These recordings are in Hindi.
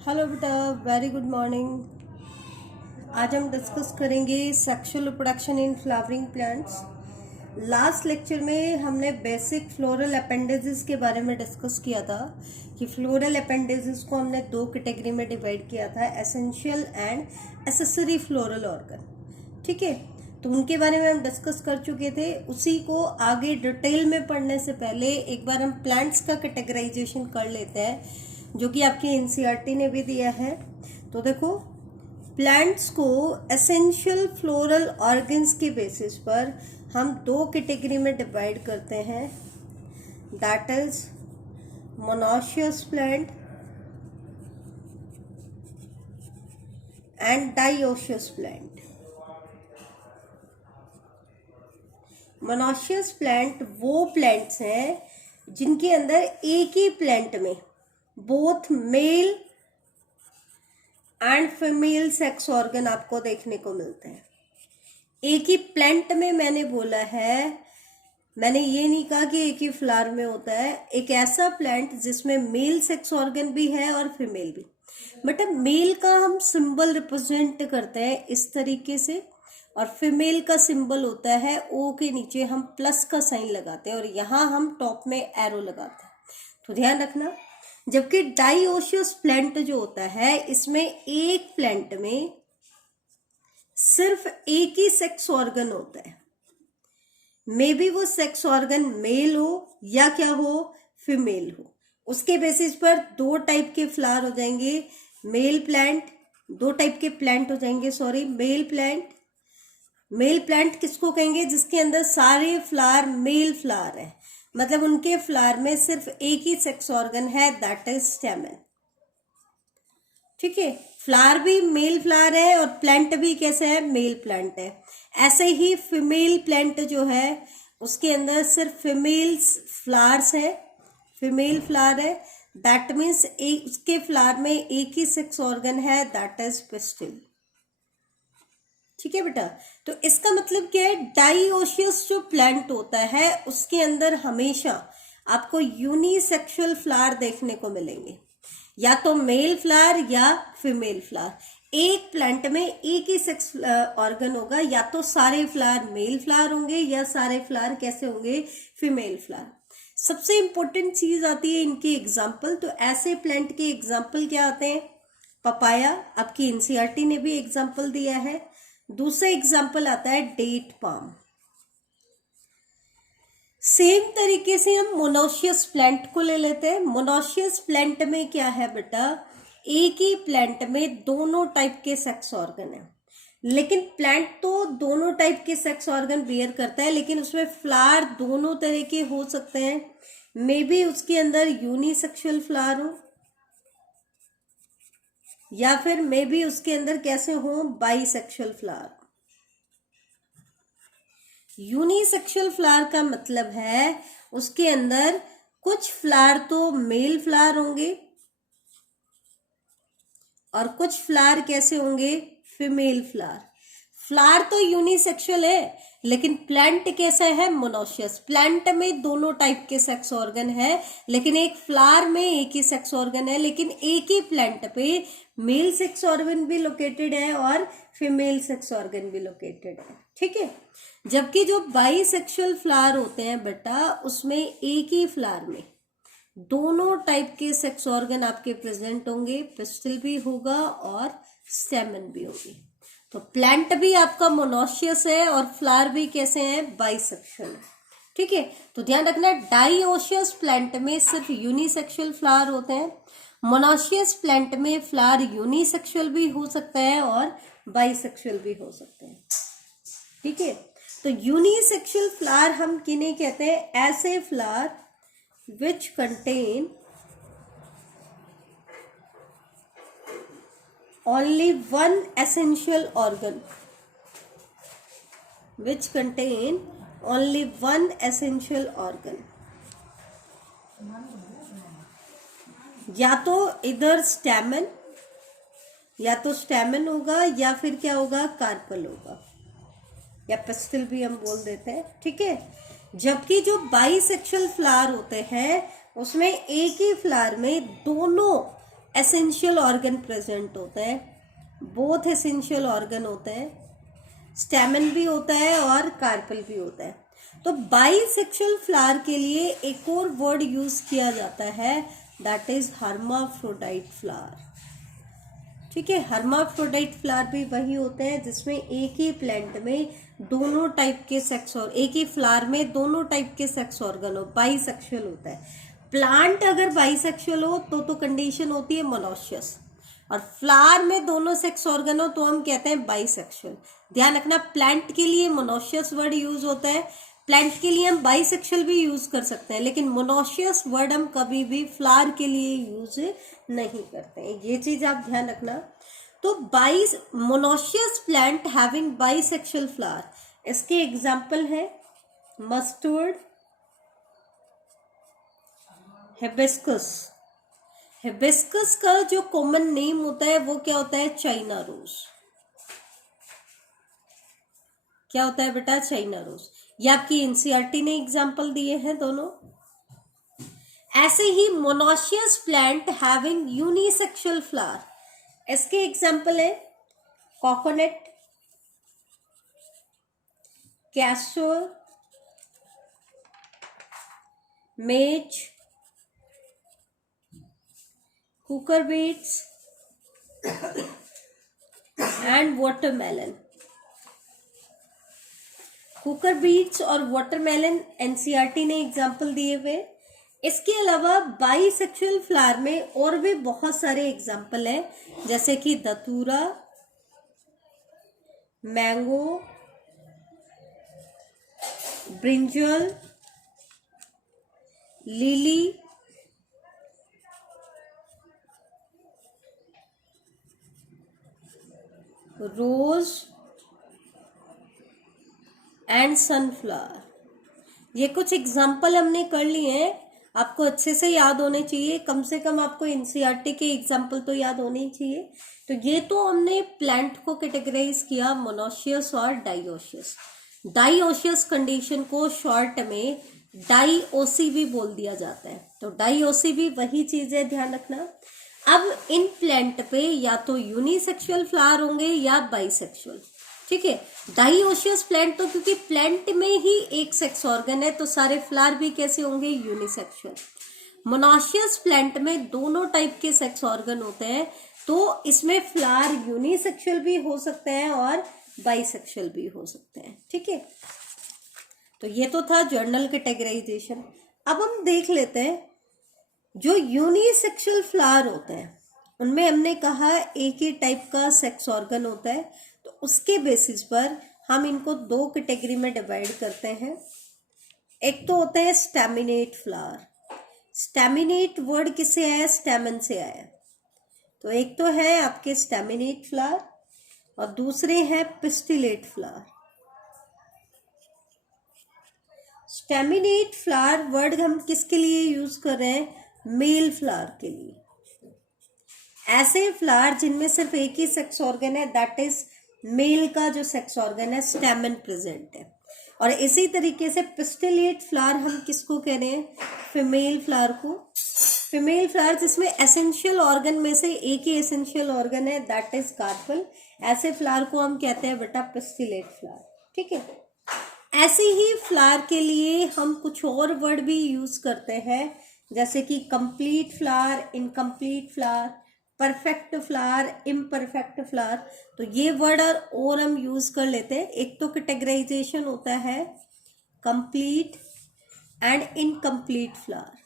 हेलो बेटा, वेरी गुड मॉर्निंग। आज हम डिस्कस करेंगे sexual reproduction in flowering plants. Last lecture में हमने बेसिक फ्लोरल अपेंडेजेस के बारे में डिस्कस किया था कि फ्लोरल अपेंडेजेस को हमने दो कैटेगरी में डिवाइड किया था, essential and accessory floral organ. ठीक है, तो उनके बारे में हम डिस्कस कर चुके थे। उसी को आगे डिटेल में पढ़ने से पहले एक बार हम प्लांट्स का कैटेगराइजेशन कर लेते हैं, जो कि आपकी एनसीईआरटी ने भी दिया है। तो देखो, प्लांट्स को एसेंशियल फ्लोरल ऑर्गन्स के बेसिस पर हम दो कैटेगरी में डिवाइड करते हैं, that is monoecious plant and dioecious plant. Monoecious plant वो प्लांट्स हैं जिनके अंदर एक ही प्लांट में both male and female sex organ आपको देखने को मिलते हैं। एक ही प्लांट में मैंने बोला है, मैंने ये नहीं कहा कि एक ही फ्लावर में होता है। एक ऐसा प्लांट जिसमें मेल सेक्स ऑर्गन भी है और फीमेल भी, बट मेल का हम सिंबल रिप्रेजेंट करते हैं इस तरीके से, और फीमेल का सिंबल होता है ओ के नीचे हम प्लस का साइन लगाते हैं और यहाँ हम टॉप में एरो लगाते हैं। तो ध्यान रखना। जबकि डाइओशियस प्लांट जो होता है, इसमें एक प्लांट में सिर्फ एक ही सेक्स ऑर्गन होता है। मे बी वो सेक्स ऑर्गन मेल हो या क्या हो, फीमेल हो। उसके बेसिस पर दो टाइप के फ्लावर हो जाएंगे, मेल प्लांट, दो टाइप के प्लांट हो जाएंगे, sorry, male plant. Male plant किसको कहेंगे? जिसके अंदर सारे फ्लावर मेल फ्लावर है, मतलब उनके फ्लावर में सिर्फ एक ही सेक्स ऑर्गन है, दैट इज स्टेमन। ठीक है, फ्लावर भी मेल फ्लावर है और प्लांट भी कैसे है? मेल प्लांट है। ऐसे ही फीमेल प्लांट जो है उसके अंदर सिर्फ फीमेल फ्लावर्स है, फीमेल फ्लावर है, दैट मीन्स एक उसके फ्लावर में एक ही सेक्स ऑर्गन है, दैट इज पिस्टिल। ठीक है बेटा, तो इसका मतलब क्या है? डाइओशियस जो प्लांट होता है उसके अंदर हमेशा आपको यूनिसेक्सुअल फ्लावर देखने को मिलेंगे, या तो मेल फ्लावर या फीमेल फ्लावर। एक प्लांट में एक ही सेक्स ऑर्गन होगा, या तो सारे फ्लावर मेल फ्लावर होंगे या सारे फ्लावर कैसे होंगे? Female flower. सबसे इंपॉर्टेंट चीज आती है इनके एग्जाम्पल। तो ऐसे प्लांट के एग्जाम्पल क्या आते हैं? पपाया, आपकी एनसीईआरटी ने भी एग्जाम्पल दिया है। दूसरा एग्जाम्पल आता है डेट पाम। सेम तरीके से हम मोनोशियस प्लांट को ले लेते हैं। मोनोशियस प्लांट में क्या है बेटा? एक ही प्लांट में दोनों टाइप के सेक्स ऑर्गन है, लेकिन प्लांट तो दोनों टाइप के सेक्स ऑर्गन बियर करता है, लेकिन उसमें फ्लावर दोनों तरह के हो सकते हैं। मे बी उसके अंदर यूनिसेक्सुअल फ्लावर हो, या फिर मे बी उसके अंदर कैसे हो? Bisexual flower. यूनिसेक्सुअल फ्लावर का मतलब है उसके अंदर कुछ फ्लावर तो मेल फ्लावर होंगे और कुछ फ्लावर कैसे होंगे? Female flower. फ्लावर तो यूनिसेक्सुअल है, लेकिन प्लांट कैसा है? मोनोशियस। प्लांट में दोनों टाइप के सेक्स ऑर्गन है, लेकिन एक फ्लावर में एक ही सेक्स ऑर्गन है, लेकिन एक ही प्लांट पे मेल सेक्स ऑर्गन भी लोकेटेड है और फीमेल सेक्स ऑर्गन भी लोकेटेड है। ठीक है, जबकि जो बाइसेक्सुअल फ्लावर होते हैं बेटा, उसमें एक ही फ्लावर में दोनों टाइप के सेक्स ऑर्गन आपके प्रेजेंट होंगे, पिस्टिल भी होगा और स्टेमन भी होगी। तो प्लांट भी आपका मोनोशियस है और फ्लावर भी कैसे हैं? बाइसेक्सुअल। ठीक है, तो ध्यान रखना, डाइओशियस प्लांट में सिर्फ यूनिसेक्सुअल फ्लावर होते हैं। मोनोशियस प्लांट में फ्लावर यूनिसेक्सुअल भी हो सकता है और बाइसेक्सुअल भी हो सकते हैं। ठीक है, तो यूनिसेक्सुअल फ्लावर हम किन्हें कहते हैं? ऐसे flower which contain only one essential organ, which contain only one essential organ। या तो इधर स्टेमन, या तो स्टेमन होगा या फिर क्या होगा? कार्पल होगा, या पिस्टिल भी हम बोल देते हैं। ठीक है, जबकि जो बाइसेक्सुअल फ्लावर होते हैं उसमें एक ही फ्लावर में दोनों एसेंशियल ऑर्गन प्रेजेंट होता है, बोथ एसेंशियल ऑर्गन होते हैं, स्टेमन भी होता है और कार्पल भी होता है। तो बाइसेक्सुअल फ्लावर के लिए एक और वर्ड यूज किया जाता है, दैट इज हर्माफ्रोडाइट फ्लावर। ठीक है, हर्माफ्रोडाइट फ्लावर भी वही होते हैं जिसमें एक ही प्लांट में दोनों टाइप के सेक्स, और एक ही फ्लावर में दोनों टाइप के सेक्स ऑर्गन हो, बाइसेक्सुअल होता है। प्लांट अगर बाइसेक्सुअल हो तो कंडीशन होती है मोनोशियस, और फ्लावर में दोनों सेक्स ऑर्गन हो तो हम कहते हैं बाइसेक्सुअल। ध्यान रखना, प्लांट के लिए मोनोशियस वर्ड यूज होता है, प्लांट के लिए हम बाइसेक्सुअल भी यूज कर सकते हैं, लेकिन मोनोशियस वर्ड हम कभी भी फ्लावर के लिए यूज नहीं करते हैं, ये चीज आप ध्यान रखना। तो monoecious plant having bisexual flower, इसके एग्जाम्पल है मस्टर्ड, हिबिस्कस। हिबिस्कस का जो कॉमन नेम होता है वो क्या होता है, चाइना रोज। क्या होता है बेटा, चाइना रोज। ये आपकी एनसीईआरटी ने एग्जाम्पल दिए हैं दोनों। ऐसे ही monoecious plant having unisexual flower, इसके एग्जाम्पल है coconut, castor, maize, cucurbits and watermelon. Cucurbits और वाटरमेलन एनसीईआरटी ने एग्जाम्पल दिए हुए। इसके अलावा बाइसेक्सुअल फ्लावर में और भी बहुत सारे एग्जाम्पल हैं, जैसे कि datura, mango, brinjal, lily, rose and sunflower. ये कुछ एग्जाम्पल हमने कर लिए हैं, आपको अच्छे से याद होने चाहिए, कम से कम आपको एनसीईआरटी के एग्जाम्पल तो याद होने चाहिए। तो ये तो हमने प्लांट को कैटेगराइज किया मोनोशियस और डाइओशियस। डाइओशियस कंडीशन को शॉर्ट में डाइओसी भी बोल दिया जाता है। तो डाइओसी भी वही चीज है, ध्यान रखना। अब इन प्लांट पे या तो यूनिसेक्सुअल फ्लावर होंगे या बाइसेक्सुअल। ठीक है, डाइओशियस प्लांट तो क्योंकि प्लांट में ही एक सेक्स ऑर्गन है तो सारे फ्लावर भी कैसे होंगे, यूनिसेक्सुअल। मोनोशियस प्लांट में दोनों टाइप के सेक्स ऑर्गन होते हैं, तो इसमें फ्लावर यूनिसेक्सुअल भी हो सकते हैं और बाइसेक्सुअल भी हो सकते हैं। ठीक है, तो ये तो था जर्नल कैटेगराइजेशन। अब हम देख लेते हैं जो यूनिसेक्सुअल फ्लावर होते हैं उनमें हमने कहा एक ही टाइप का सेक्स ऑर्गन होता है, तो उसके बेसिस पर हम इनको दो कैटेगरी में डिवाइड करते हैं। एक तो होता है स्टैमिनेट फ्लावर। स्टैमिनेट वर्ड किससे आया, स्टैमन से आया। तो एक तो है आपके स्टैमिनेट फ्लावर और दूसरे हैं pistillate flower. Staminate flower word हम किसके लिए यूज कर रहे हैं, मेल फ्लावर के लिए। ऐसे फ्लावर जिनमें सिर्फ एक ही सेक्स ऑर्गन है, दैट इज मेल का जो सेक्स ऑर्गन है स्टैमन प्रेजेंट है। और इसी तरीके से पिस्टिलेट फ्लावर हम किसको कह रहे हैं, फीमेल फ्लावर को। फीमेल फ्लावर जिसमें एसेंशियल ऑर्गन में से एक ही एसेंशियल ऑर्गन है, दैट इज कार्पल। ऐसे फ्लावर को हम कहते हैं बेटा पिस्टिलेट फ्लावर। ठीक है, ऐसे ही फ्लावर के लिए हम कुछ और वर्ड भी यूज करते हैं, जैसे कि complete flower, incomplete flower, perfect flower, imperfect flower. तो ये वर्ड और हम यूज कर लेते हैं। एक तो कैटेगराइजेशन होता है complete and incomplete flower.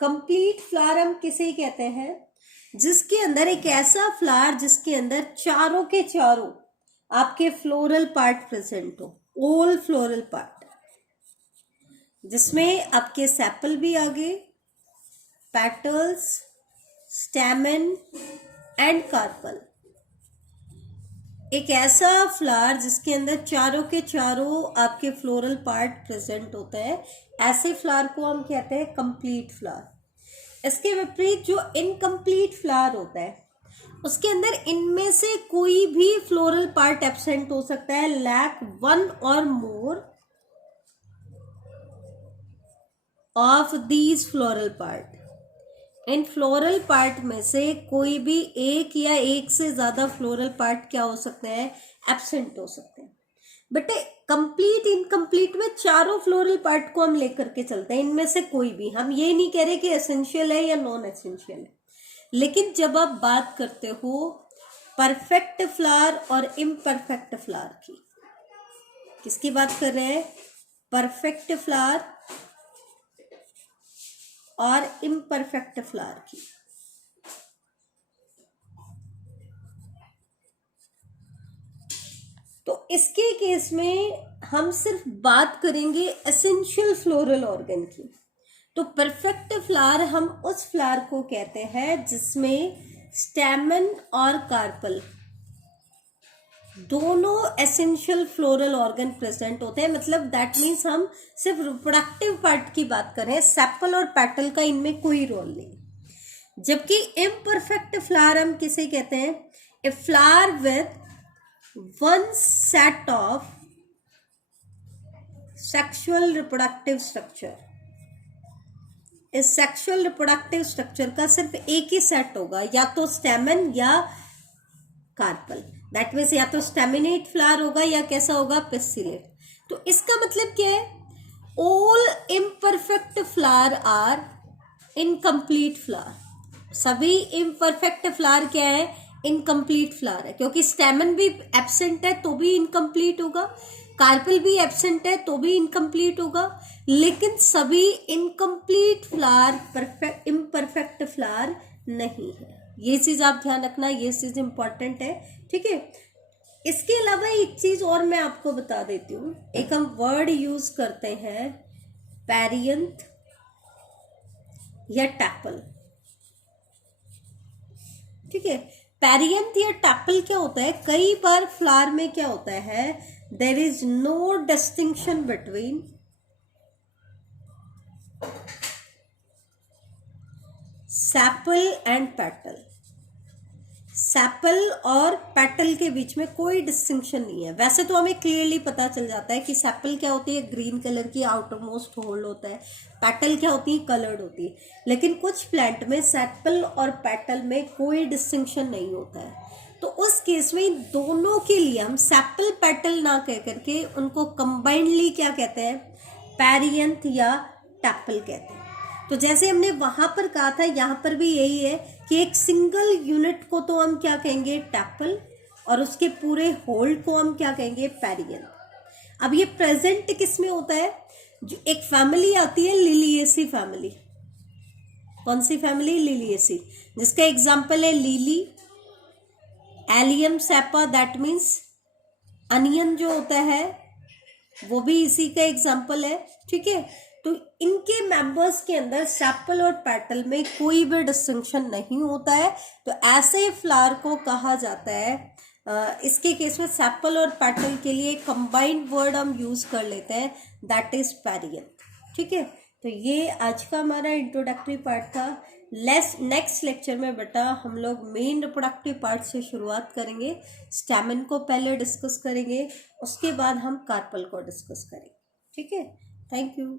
Complete flower हम किसे कहते हैं, जिसके अंदर एक ऐसा फ्लावर जिसके अंदर चारों के चारों आपके फ्लोरल पार्ट प्रेजेंट हो, ऑल फ्लोरल पार्ट, जिसमें आपके सेपल भी आगे, पेटल्स, स्टैमन एंड कार्पल। एक ऐसा फ्लावर जिसके अंदर चारों के चारों आपके फ्लोरल पार्ट प्रेजेंट होता है, ऐसे फ्लावर को हम कहते हैं कंप्लीट फ्लावर। इसके विपरीत जो इनकम्प्लीट फ्लावर होता है उसके अंदर इनमें से कोई भी फ्लोरल पार्ट एब्सेंट हो सकता है, लैक वन और more of these floral part. In floral part में से कोई भी एक या एक से ज्यादा फ्लोरल पार्ट क्या हो सकते हैं, एब्सेंट हो सकते हैं। बेटे कंप्लीट इनकम्प्लीट में चारों फ्लोरल पार्ट को हम लेकर के चलते हैं, इनमें से कोई भी, हम ये नहीं कह रहे कि एसेंशियल है या नॉन एसेंशियल है। लेकिन जब आप बात करते हो परफेक्ट फ्लावर और इम्परफेक्ट फ्लावर की, किसकी बात कर रहे हैं, परफेक्ट फ्लावर और इम्परफेक्ट फ्लावर की, तो इसके केस में हम सिर्फ बात करेंगे एसेंशियल फ्लोरल ऑर्गन की। तो परफेक्ट फ्लावर हम उस फ्लावर को कहते हैं जिसमें स्टैमेन और कार्पल दोनों एसेंशियल फ्लोरल ऑर्गन प्रेजेंट होते हैं। मतलब दैट मीन्स हम सिर्फ रिप्रोडक्टिव पार्ट की बात करें, सेपल और पेटल का इनमें कोई रोल नहीं। जबकि इम्परफेक्ट फ्लावर हम किसे कहते हैं, a flower with one set of sexual reproductive structure. इस सेक्सुअल रिप्रोडक्टिव स्ट्रक्चर का सिर्फ एक ही सेट होगा, या तो स्टेमन या कार्पल। दैट मीन्स या तो स्टेमिनेट फ्लावर होगा या कैसा होगा, पेसिलेट। तो इसका मतलब क्या है, all imperfect flower are incomplete flower. सभी इम्परफेक्ट फ्लावर क्या है, इनकम्प्लीट फ्लावर है, क्योंकि स्टेमन भी एब्सेंट है तो भी इनकम्प्लीट होगा, कार्पल भी एब्सेंट है तो भी इनकम्प्लीट होगा। लेकिन सभी इनकम्प्लीट फ्लावर इम्परफेक्ट फ्लावर नहीं है। ये चीज आप ध्यान रखना, ये चीज इंपॉर्टेंट है, ठीक है। इसके अलावा एक चीज और मैं आपको बता देती हूँ, एक हम वर्ड यूज करते हैं पेरियंथ या टैपल, ठीक है। पेरियंथ या टैपल क्या होता है, कई बार फ्लावर में क्या होता है, there is no distinction between sepal and petal. Sepal और पेटल के बीच में कोई डिस्टिंक्शन नहीं है। वैसे तो हमें क्लियरली पता चल जाता है कि सेपल क्या होती है, ग्रीन कलर की आउटर मोस्ट होल होता है, पेटल क्या होती है, कलर्ड होती है। लेकिन कुछ प्लांट में सेपल और पेटल में कोई डिस्टिंक्शन नहीं होता है। तो उस केस में दोनों के लिए हम सेपल पेटल ना कह करके उनको कंबाइंडली क्या कहते हैं, पेरियंथ या टैपल कहते हैं। तो जैसे हमने वहां पर कहा था, यहां पर भी यही है कि एक सिंगल यूनिट को तो हम क्या कहेंगे, टैपल, और उसके पूरे होल को हम क्या कहेंगे, पेरियंथ। अब ये प्रेजेंट किस में होता है, जो एक फैमिली आती है लिलिएसी फैमिली। कौन सी फैमिली, लिलिएसी, जिसका एग्जाम्पल है lily, allium cepa, that means onion जो होता है वो भी इसी का एग्जाम्पल है, ठीक है। तो इनके मेंबर्स के अंदर सेपल और पेटल में कोई भी डिस्टिंक्शन नहीं होता है। तो ऐसे फ्लावर को कहा जाता है, इसके केस में सेपल और पेटल के लिए कंबाइंड वर्ड हम यूज कर लेते हैं, दैट इज पेरियंथ, ठीक है। तो ये आज का हमारा इंट्रोडक्टरी पार्ट था। नेक्स्ट लेक्चर में बेटा हम लोग मेन रिप्रोडक्टिव पार्ट से शुरुआत करेंगे, स्टैमेन को पहले डिस्कस करेंगे, उसके बाद हम कार्पल को डिस्कस करेंगे, ठीक है। Thank you.